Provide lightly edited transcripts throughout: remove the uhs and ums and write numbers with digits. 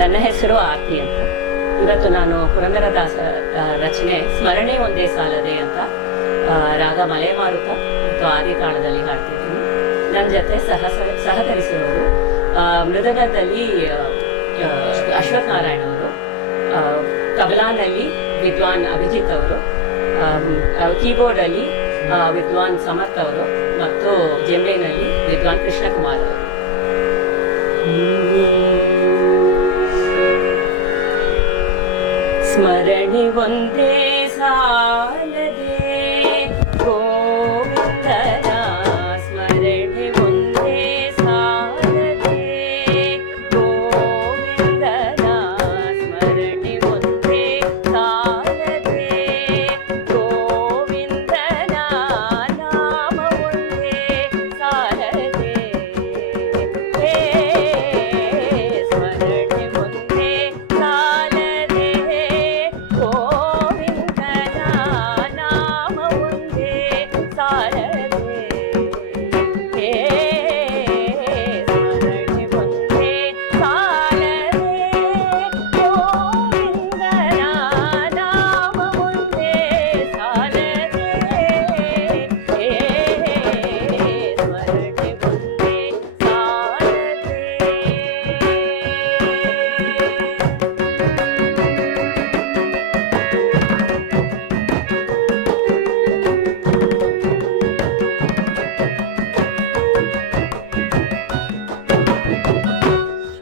ನನ್ನ ಹೆಸರು ಆರ್ತಿ ಅಂತ. ಇವತ್ತು ನಾನು ಪುರಂದರದಾಸ ರಚನೆ ಸ್ಮರಣೆ ಒಂದೇ ಸಾಲದೆ ಅಂತ ರಾಗ ಮಲೆಮಾರುತ ಮತ್ತು ಆದಿತಾಳದಲ್ಲಿ ಹಾಡ್ತಿದ್ದೀನಿ. ನನ್ನ ಜೊತೆ ಸಹಕರಿಸಿರೋರು ಮೃದಂಗದಲ್ಲಿ ಅಶ್ವಥ್ ನಾರಾಯಣ್ ಅವರು, ತಬಲಾನಲ್ಲಿ ವಿದ್ವಾನ್ ಅಭಿಜಿತ್ ಅವರು, ಕೀಬೋರ್ಡಲ್ಲಿ ವಿದ್ವಾನ್ ಸಮರ್ಥ್ ಅವರು ಮತ್ತು ಜೆಂಬೆನಲ್ಲಿ ವಿದ್ವಾನ್ ಕೃಷ್ಣಕುಮಾರ್ ಅವರು. ಸ್ಮರಣೆ ಒಂದೇ ಸಾಲದೆ ಗೋವಿಂದನ, ಸ್ಮರಣೆ ಒಂದೇ ಸಾಲದೆ ಗೋವಿಂದನ, ಸ್ಮರಣೆ ಒಂದೇ ಸಾಲದೆ ಗೋವಿಂದನ, ನಾಮ ಒಂದೇ ಸಾಲದೆ ಸ್ಮರಣೆ ಒಂದೇ ಸಾಲದೆ ಗೋವಿಂದನ, ನಾಮ ಒಂದೇ ಸಾಲದೆ ಸ್ಮರಣೆ ಒಂದೇ ಸಾಲದೆ ಗೋವಿಂದನ, ನಾಮ ಒಂದೇ ಸಾಲದೆ ಸ್ಮರಣೆ ಒಂದೇ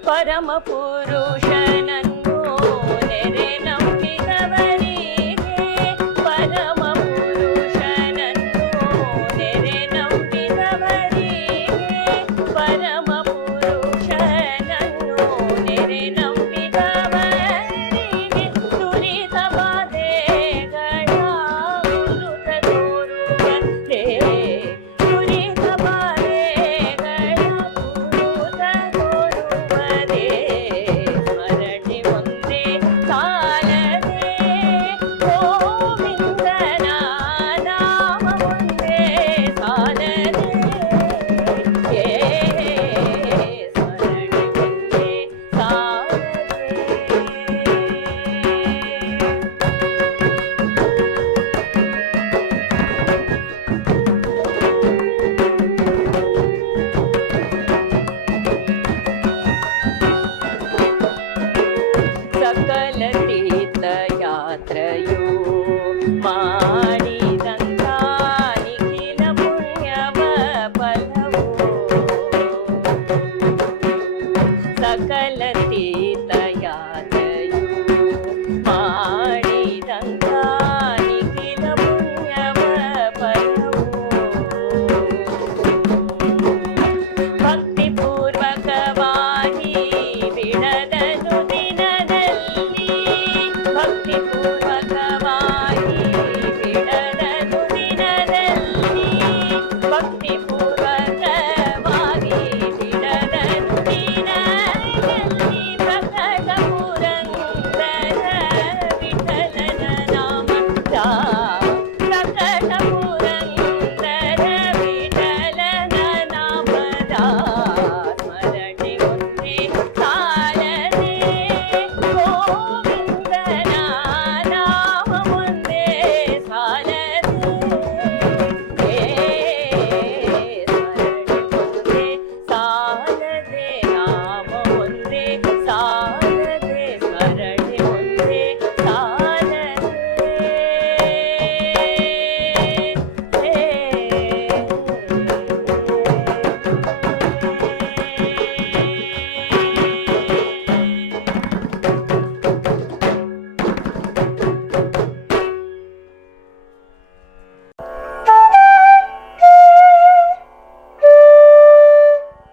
ಪರಮ ಪುರುಷನನ್ನು ನೆರೆ ನಂಬಿದವರಿಗೆ, ಪರಮ ಪುರುಷನನ್ನು ನೆರೆ ನಂಬಿದವರಿಗೆ, ಪರಮ ಪುರುಷನನ್ನು ನೆರೆ ನಂಬಿದವರಿಗೆ, ದುರಿತ ಬಾಧೆಗಳ ಗುರುತ ತೋರುವಂತೆ, ದುರಿತ ಬಾಧೆಗಳ ಗುರುತ ತೋರುವದೆ, ಸ್ಮರಣೆ ಒಂದೇ ಸಾಲದೆ ಗೋವಿಂದನ, ನಾಮ ಒಂದೇ ಸಾಲದೆ ಸ್ಮರಣೆ ಒಂದೇ ಸಾಲದೆ. ಸಕಲ ತೀರ್ಥಯಾತ್ರೆಯು ಮಾಡಿದಂಥ ನಿಖಿಲ ಪುಣ್ಯವ ಫಲವು, ಸಕಲ ತೀರ್ಥಯಾತ್ರೆಯು ಮಾಡಿದಂಥ ನಿಖಿಲ ಪುಣ್ಯವ ಫಲವು, ಭಕ್ತಿಪೂರ್ವಕವಾಗಿ ಬಿಡದನು ದಿನದಲ್ಲಿ, ಭಕ್ತಿಪೂರ್ವಕವಾಗಿ ಬಿಡದನು ದಿನದಲ್ಲಿ, ಭಕ್ತಿಪೂರ್ವಕವಾಗಿ